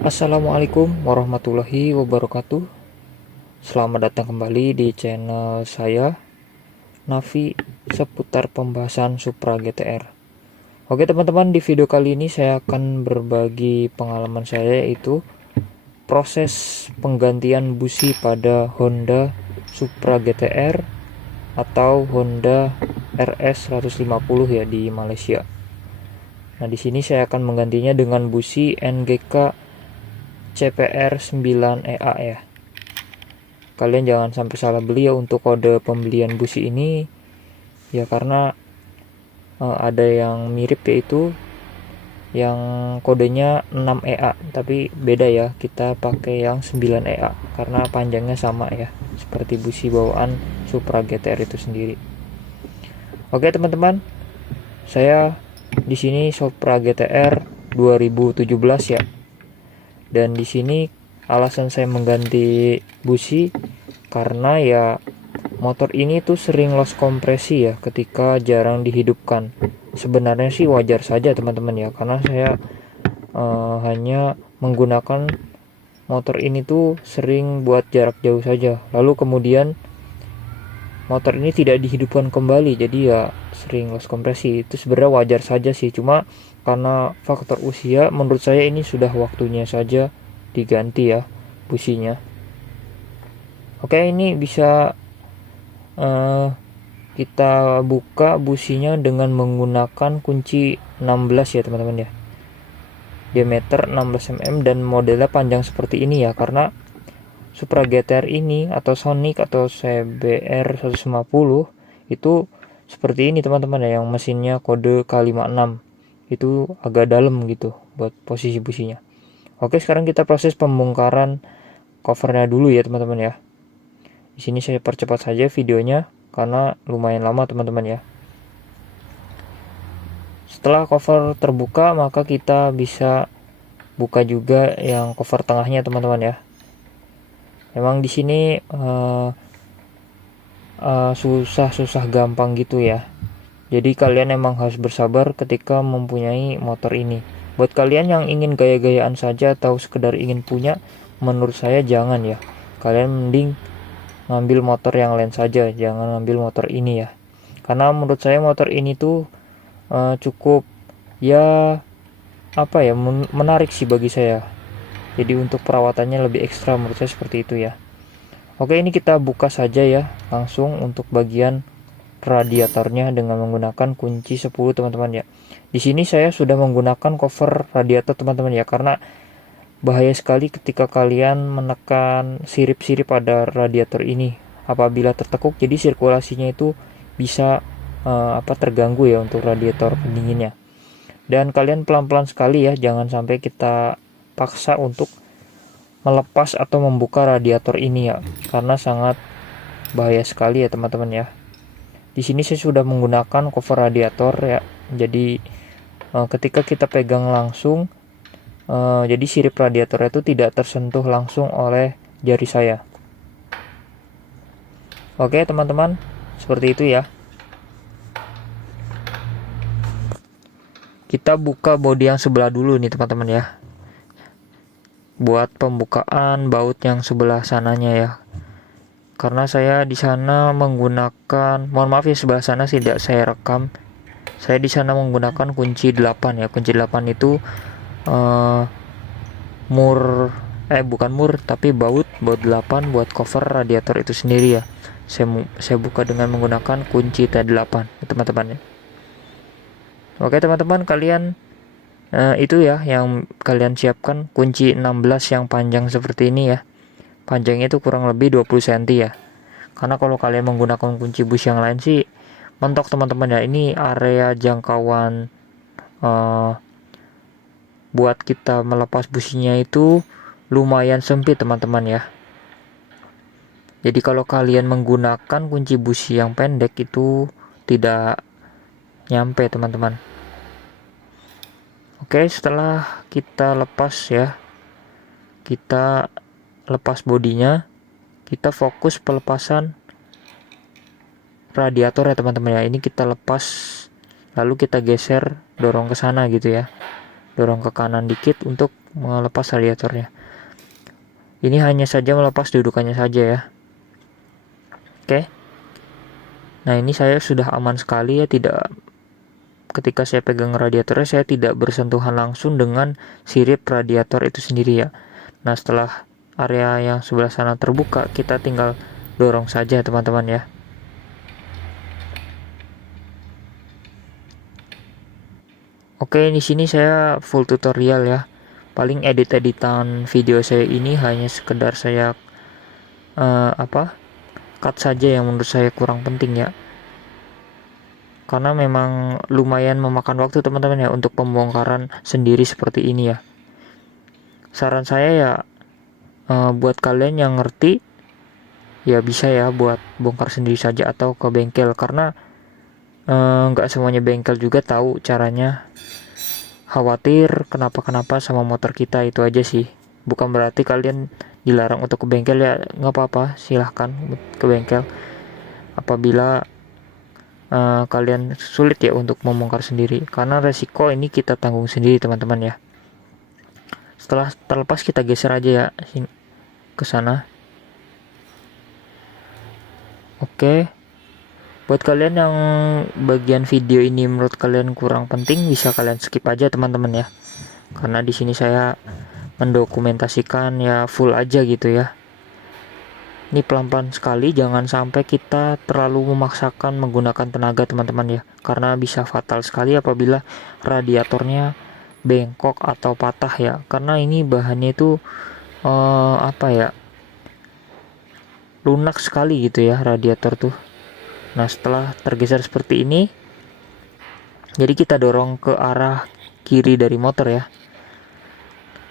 Assalamualaikum warahmatullahi wabarakatuh. Selamat datang kembali di channel saya, Navi, seputar pembahasan Supra GTR. Oke teman-teman, di video kali ini saya akan berbagi pengalaman saya, yaitu proses penggantian busi pada Honda Supra GTR atau Honda RS 150 ya di Malaysia. Nah, di sini saya akan menggantinya dengan busi NGK CPR 9EA ya. Kalian jangan sampai salah beli ya untuk kode pembelian busi ini ya, karena ada yang mirip, yaitu yang kodenya 6EA, tapi beda ya, kita pakai yang 9EA karena panjangnya sama ya, seperti busi bawaan Supra GTR itu sendiri. Oke teman-teman, saya di sini Supra GTR 2017 ya. Dan di sini alasan saya mengganti busi karena ya motor ini tuh sering loss kompresi ya ketika jarang dihidupkan. Sebenarnya sih wajar saja teman-teman ya, karena saya hanya menggunakan motor ini tuh sering buat jarak jauh saja. Lalu kemudian motor ini tidak dihidupkan kembali, jadi ya sering loss kompresi. Itu sebenarnya wajar saja sih, cuma karena faktor usia, menurut saya ini sudah waktunya saja diganti ya businya. Oke, ini bisa kita buka businya dengan menggunakan kunci 16 ya teman-teman ya, diameter 16 mm dan modelnya panjang seperti ini ya, karena Supra GTR ini atau Sonic atau CBR 150 itu seperti ini teman-teman ya, yang mesinnya kode K56 itu agak dalam gitu buat posisi businya. Oke, sekarang kita proses pembongkaran covernya dulu ya teman-teman ya. Di sini saya percepat saja videonya karena lumayan lama teman-teman ya. Setelah cover terbuka, maka kita bisa buka juga yang cover tengahnya teman-teman ya. Memang di sini susah gampang gitu ya. Jadi kalian emang harus bersabar ketika mempunyai motor ini. Buat kalian yang ingin gaya-gayaan saja atau sekedar ingin punya, menurut saya jangan ya. Kalian mending ngambil motor yang lain saja, jangan ngambil motor ini ya. Karena menurut saya motor ini tuh cukup ya menarik sih bagi saya. Jadi untuk perawatannya lebih ekstra, menurut saya seperti itu ya. Oke, ini kita buka saja ya langsung untuk bagian radiatornya dengan menggunakan kunci 10 teman-teman ya. Di sini saya sudah menggunakan cover radiator teman-teman ya, karena bahaya sekali ketika kalian menekan sirip-sirip pada radiator ini. Apabila tertekuk, jadi sirkulasinya itu bisa terganggu ya untuk radiator pendinginnya. Dan kalian pelan-pelan sekali ya, jangan sampai kita paksa untuk melepas atau membuka radiator ini ya, karena sangat bahaya sekali ya teman-teman ya. Di sini saya sudah menggunakan cover radiator ya, jadi ketika kita pegang langsung, jadi sirip radiator itu tidak tersentuh langsung oleh jari saya. Oke teman-teman, seperti itu ya. Kita buka bodi yang sebelah dulu nih teman-teman ya, buat pembukaan baut yang sebelah sananya ya. Karena saya di sana menggunakan, mohon maaf ya, sebelah sana tidak saya rekam. Saya di sana menggunakan kunci 8 ya. Kunci 8 itu bukan mur tapi baut 8 buat cover radiator itu sendiri ya. Saya buka dengan menggunakan kunci T8 teman-teman ya. Oke teman-teman, kalian itu ya yang kalian siapkan kunci 16 yang panjang seperti ini ya. Panjangnya itu kurang lebih 20 cm ya. Karena kalau kalian menggunakan kunci bus yang lain sih mentok teman-teman ya. Ini area jangkauan buat kita melepas businya itu lumayan sempit teman-teman ya. Jadi kalau kalian menggunakan kunci busi yang pendek itu tidak nyampe teman-teman. Oke, setelah kita lepas ya, kita lepas bodinya, kita fokus pelepasan radiator ya teman-teman ya. Ini kita lepas lalu kita geser, dorong ke sana gitu ya. dorong ke kanan dikit untuk melepas radiatornya. Ini hanya saja melepas dudukannya saja ya. Oke. Nah, ini saya sudah aman sekali ya, ketika saya pegang radiatornya saya tidak bersentuhan langsung dengan sirip radiator itu sendiri ya. Nah, setelah area yang sebelah sana terbuka, kita tinggal dorong saja teman-teman ya. Oke, di sini saya full tutorial ya. Paling edit-editan video saya ini hanya sekedar saya cut saja yang menurut saya kurang penting ya. Karena memang lumayan memakan waktu teman-teman ya untuk pembongkaran sendiri seperti ini ya. Saran saya ya buat kalian yang ngerti ya bisa ya buat bongkar sendiri saja atau ke bengkel, karena nggak semuanya bengkel juga tahu caranya. Khawatir kenapa-kenapa sama motor kita, itu aja sih. Bukan berarti kalian dilarang untuk ke bengkel ya, nggak apa-apa, silahkan ke bengkel apabila kalian sulit ya untuk membongkar sendiri, karena resiko ini kita tanggung sendiri teman-teman ya. Setelah terlepas kita geser aja ya ke sana. Oke. Buat kalian yang bagian video ini menurut kalian kurang penting, bisa kalian skip aja teman-teman ya. Karena di sini saya mendokumentasikan ya full aja gitu ya. Ini pelan-pelan sekali, jangan sampai kita terlalu memaksakan menggunakan tenaga teman-teman ya. Karena bisa fatal sekali apabila radiatornya bengkok atau patah ya. Karena ini bahannya itu lunak sekali gitu ya radiator tuh. Nah, setelah tergeser seperti ini, jadi kita dorong ke arah kiri dari motor ya,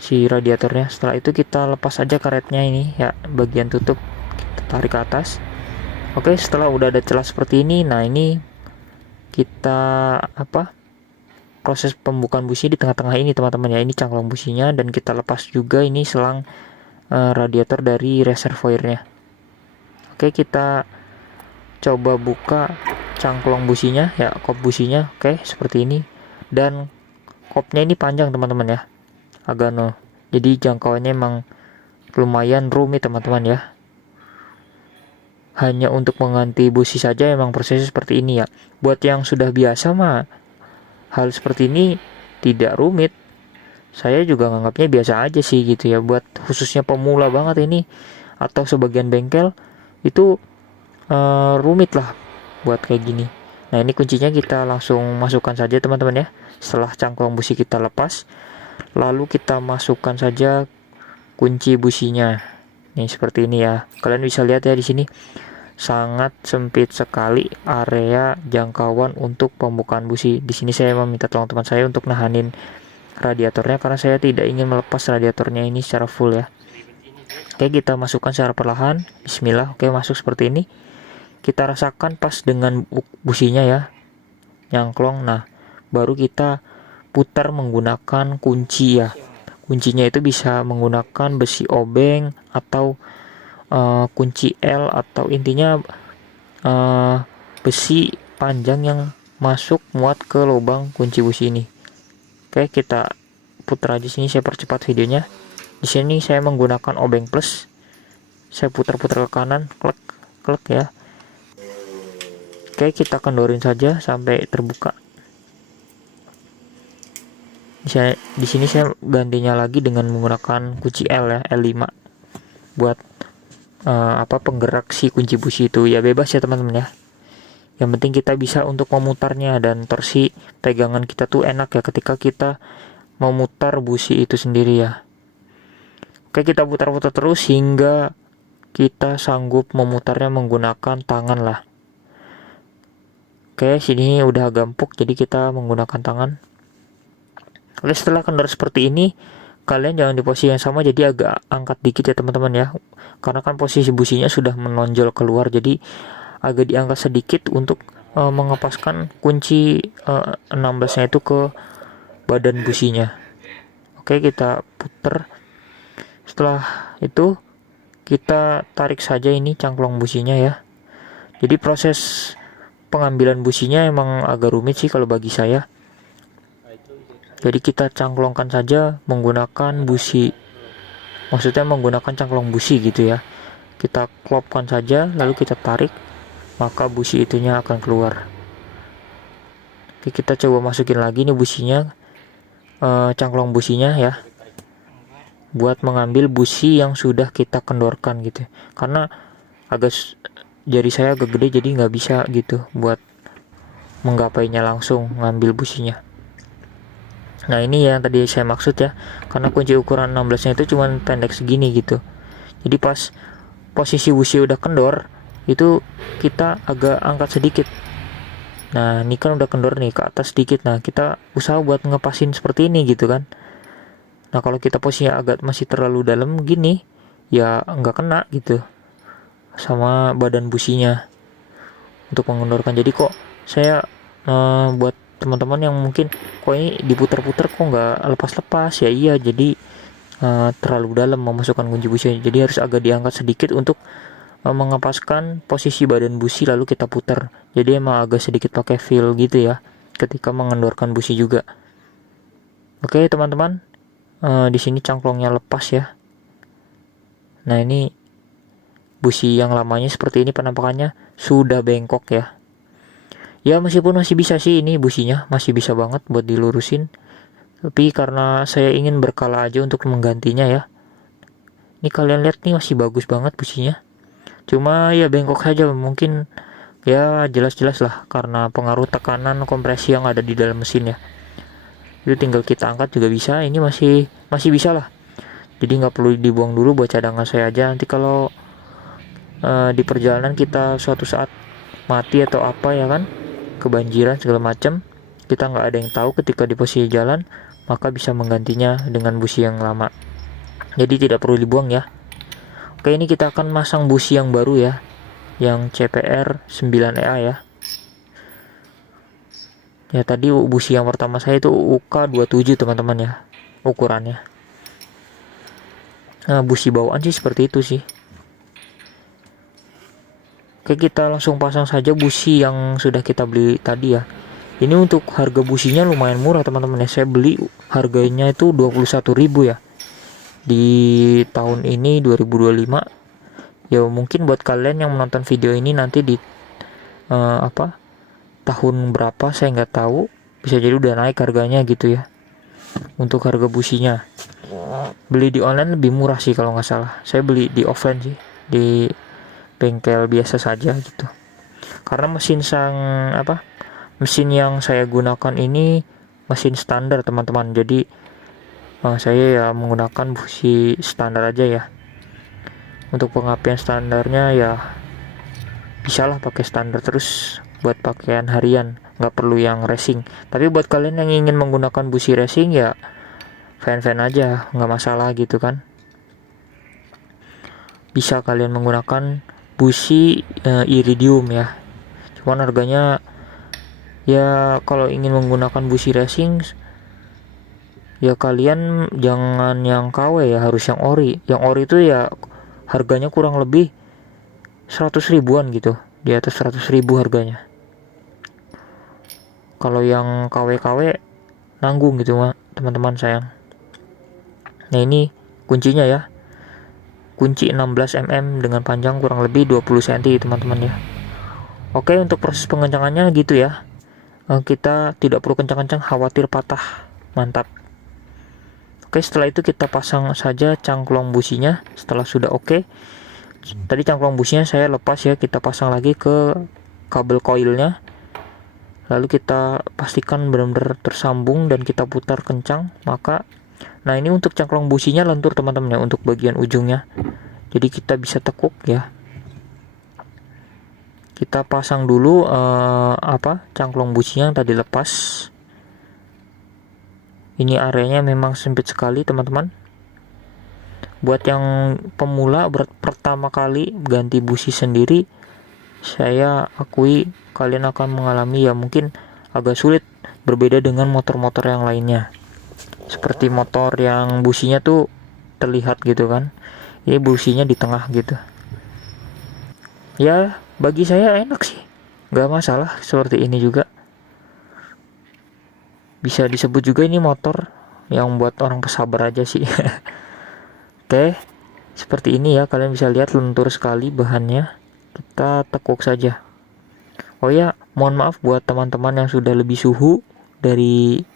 si radiatornya. Setelah itu kita lepas aja karetnya ini ya, bagian tutup kita tarik ke atas. Oke, setelah udah ada celah seperti ini, nah ini kita proses pembukaan busi di tengah-tengah ini teman-teman ya. Ini cangklong businya, dan kita lepas juga ini selang radiator dari reservoirnya. Oke, kita coba buka cangklong businya ya, kop businya. Oke, seperti ini. Dan kopnya ini panjang teman-teman ya, agak jadi jangkauannya emang lumayan rumit teman-teman ya. Hanya untuk mengganti busi saja emang prosesnya seperti ini ya. Buat yang sudah biasa mah hal seperti ini tidak rumit. Saya juga nganggapnya biasa aja sih gitu ya. Buat khususnya pemula banget ini atau sebagian bengkel itu rumit lah buat kayak gini. Nah, ini kuncinya kita langsung masukkan saja teman-teman ya. Setelah cangklong busi kita lepas, lalu kita masukkan saja kunci businya. Nih seperti ini ya. Kalian bisa lihat ya di sini sangat sempit sekali area jangkauan untuk pembukaan busi. Di sini saya meminta tolong teman saya untuk nahanin radiatornya karena saya tidak ingin melepas radiatornya ini secara full ya. Oke, kita masukkan secara perlahan. Bismillah. Oke, masuk seperti ini. Kita rasakan pas dengan businya ya, nyangklong. Nah, baru kita putar menggunakan kunci ya. Kuncinya itu bisa menggunakan besi obeng atau kunci L, atau intinya besi panjang yang masuk muat ke lubang kunci busi ini. Oke, kita putar aja sini, saya percepat videonya. Di sini saya menggunakan obeng plus. Saya putar-putar ke kanan, klek klek ya. Oke, kita kendorin saja sampai terbuka. Di sini saya gantinya lagi dengan menggunakan kunci L ya, L5 buat penggerak si kunci busi itu ya. Bebas ya teman-teman ya. Yang penting kita bisa untuk memutarnya, dan torsi pegangan kita tuh enak ya ketika kita memutar busi itu sendiri ya. Oke, kita putar-putar terus hingga kita sanggup memutarnya menggunakan tangan lah. Oke, sini udah agak empuk, jadi kita menggunakan tangan. Oke, setelah kendor seperti ini, kalian jangan di posisi yang sama, jadi agak angkat dikit ya teman-teman ya. Karena kan posisi businya sudah menonjol keluar, jadi agak diangkat sedikit untuk mengepaskan kunci 16-nya itu ke badan businya. Oke, kita putar. Setelah itu kita tarik saja ini cangklong businya ya. Jadi proses pengambilan businya emang agak rumit sih kalau bagi saya. Jadi kita cangklongkan saja menggunakan busi, maksudnya menggunakan cangklong busi gitu ya. Kita klopkan saja, lalu kita tarik, maka busi itunya akan keluar. Oke, kita coba masukin lagi nih businya, cangklong businya ya, buat mengambil busi yang sudah kita kendorkan gitu. Karena jari saya agak gede, jadi nggak bisa gitu buat menggapainya langsung ngambil businya. Nah ini yang tadi saya maksud ya, karena kunci ukuran 16 nya itu cuma pendek segini gitu. Jadi pas posisi busi udah kendor, itu kita agak angkat sedikit. Nah ini kan udah kendor nih ke atas sedikit, nah kita usaha buat ngepasin seperti ini gitu kan. Nah kalau kita posisinya agak masih terlalu dalam gini, ya nggak kena gitu sama badan businya untuk mengendorkan. Jadi kok saya buat teman-teman yang mungkin kok ini diputar-putar kok nggak lepas-lepas, ya iya, jadi terlalu dalam memasukkan kunci businya, jadi harus agak diangkat sedikit untuk mengepaskan posisi badan busi, lalu kita putar. Jadi emang agak sedikit pakai feel gitu ya ketika mengendorkan busi juga. Oke teman-teman, di sini cangklongnya lepas ya. Nah ini busi yang lamanya seperti ini penampakannya, sudah bengkok ya. Ya meskipun masih bisa sih, ini businya masih bisa banget buat dilurusin, tapi karena saya ingin berkala aja untuk menggantinya ya. Ini kalian lihat nih, masih bagus banget businya, cuma ya bengkok saja, mungkin ya jelas-jelas lah karena pengaruh tekanan kompresi yang ada di dalam mesin ya. Itu tinggal kita angkat juga bisa, ini masih bisa lah, jadi nggak perlu dibuang dulu buat cadangan saya aja. Nanti kalau di perjalanan kita suatu saat mati atau apa ya kan, kebanjiran segala macam, kita nggak ada yang tahu ketika di posisi jalan, maka bisa menggantinya dengan busi yang lama. Jadi tidak perlu dibuang ya. Oke, ini kita akan masang busi yang baru ya, yang CPR 9EA ya. Ya tadi busi yang pertama saya itu UK27 teman-teman ya ukurannya. Nah busi bawaan sih seperti itu sih. Oke, kita langsung pasang saja busi yang sudah kita beli tadi ya. Ini untuk harga businya lumayan murah teman-teman ya. Saya beli harganya itu 21.000 ya. Di tahun ini 2025. Ya mungkin buat kalian yang menonton video ini nanti di tahun berapa saya nggak tahu. Bisa jadi udah naik harganya gitu ya. Untuk harga businya. Beli di online lebih murah sih kalau nggak salah. Saya beli di offline sih. Di bengkel biasa saja gitu. Karena mesin yang saya gunakan ini mesin standar teman-teman. Jadi saya ya menggunakan busi standar aja ya. Untuk pengapian standarnya ya bisalah pakai standar terus buat pakaian harian, nggak perlu yang racing. Tapi buat kalian yang ingin menggunakan busi racing ya fan-fan aja, nggak masalah gitu kan. Bisa kalian menggunakan busi iridium ya, cuman harganya ya kalau ingin menggunakan busi racing ya kalian jangan yang KW ya, harus yang ori. Yang ori itu ya harganya kurang lebih 100 ribuan gitu, di atas 100 ribu harganya. Kalau yang KW nanggung gitu teman-teman sayang. Nah ini kuncinya ya, kunci 16 mm dengan panjang kurang lebih 20 cm teman-teman ya. Oke, untuk proses pengencangannya gitu ya. Kita tidak perlu kencang-kencang, khawatir patah. Mantap. Oke, setelah itu kita pasang saja cangklong businya. Setelah sudah oke, tadi cangklong businya saya lepas ya, kita pasang lagi ke kabel koilnya. Lalu kita pastikan benar-benar tersambung dan kita putar kencang. Nah ini untuk cangklong businya lentur teman-teman ya, untuk bagian ujungnya. Jadi kita bisa tekuk ya. Kita pasang dulu cangklong businya yang tadi lepas. Ini areanya memang sempit sekali teman-teman. Buat yang pemula pertama kali ganti busi sendiri, saya akui kalian akan mengalami ya mungkin agak sulit, berbeda dengan motor-motor yang lainnya. Seperti motor yang businya tuh terlihat gitu kan, ini businya di tengah gitu. Ya bagi saya enak sih, nggak masalah seperti ini juga. Bisa disebut juga ini motor yang buat orang pesabar aja sih. Oke, seperti ini ya, kalian bisa lihat lentur sekali bahannya. Kita tekuk saja. Oh ya, mohon maaf buat teman-teman yang sudah lebih suhu dari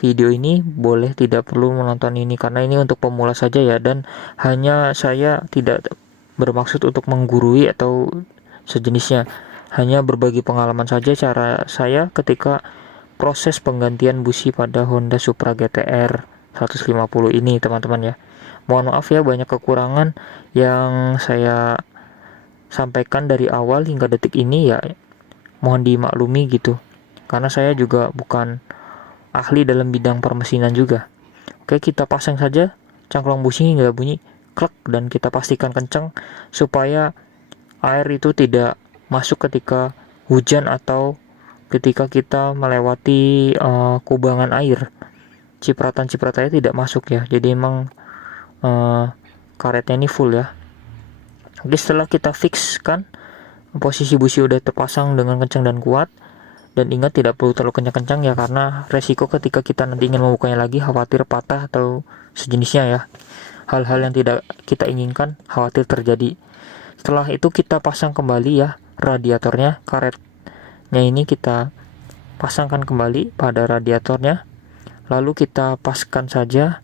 video ini, boleh tidak perlu menonton ini karena ini untuk pemula saja ya, dan hanya saya tidak bermaksud untuk menggurui atau sejenisnya, hanya berbagi pengalaman saja cara saya ketika proses penggantian busi pada Honda Supra GTR 150 ini teman-teman ya. Mohon maaf ya, banyak kekurangan yang saya sampaikan dari awal hingga detik ini ya, mohon dimaklumi gitu, karena saya juga bukan ahli dalam bidang permesinan juga. Oke, kita pasang saja cangklong busi hingga bunyi klek, dan kita pastikan kencang supaya air itu tidak masuk ketika hujan atau ketika kita melewati kubangan air. Cipratan-cipratannya tidak masuk ya, jadi emang karetnya ini full ya. Oke, setelah kita fixkan posisi busi udah terpasang dengan kencang dan kuat, dan ingat tidak perlu terlalu kencang-kencang ya, karena resiko ketika kita nanti ingin membukanya lagi khawatir patah atau sejenisnya ya. Hal-hal yang tidak kita inginkan khawatir terjadi. Setelah itu kita pasang kembali ya radiatornya, karetnya ini kita pasangkan kembali pada radiatornya, lalu kita paskan saja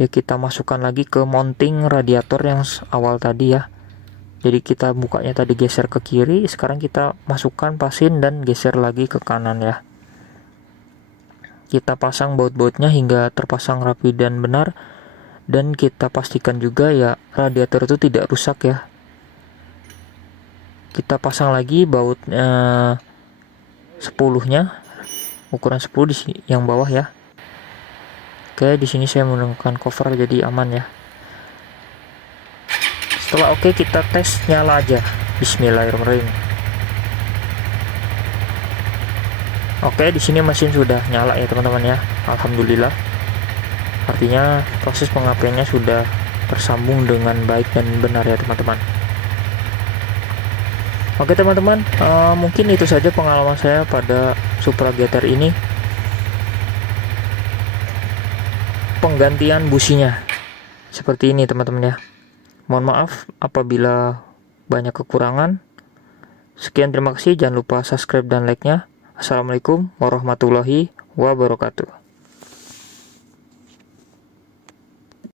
ya, kita masukkan lagi ke mounting radiator yang awal tadi ya. Jadi kita bukanya tadi geser ke kiri, sekarang kita masukkan pasin dan geser lagi ke kanan ya. Kita pasang baut-bautnya hingga terpasang rapi dan benar, dan kita pastikan juga ya radiator itu tidak rusak ya. Kita pasang lagi baut 10-nya, ukuran 10 di sini yang bawah ya. Oke, di sini saya menggunakan cover jadi aman ya. Setelah oke, kita tes nyala aja. Bismillahirrahmanirrahim. Oke, di sini mesin sudah nyala ya teman-teman ya. Alhamdulillah. Artinya proses pengapaiannya sudah tersambung dengan baik dan benar ya teman-teman. Oke teman-teman, mungkin itu saja pengalaman saya pada Supra GTR ini. Penggantian businya seperti ini teman-teman ya. Mohon maaf apabila banyak kekurangan. Sekian, terima kasih. Jangan lupa subscribe dan like-nya. Assalamualaikum warahmatullahi wabarakatuh.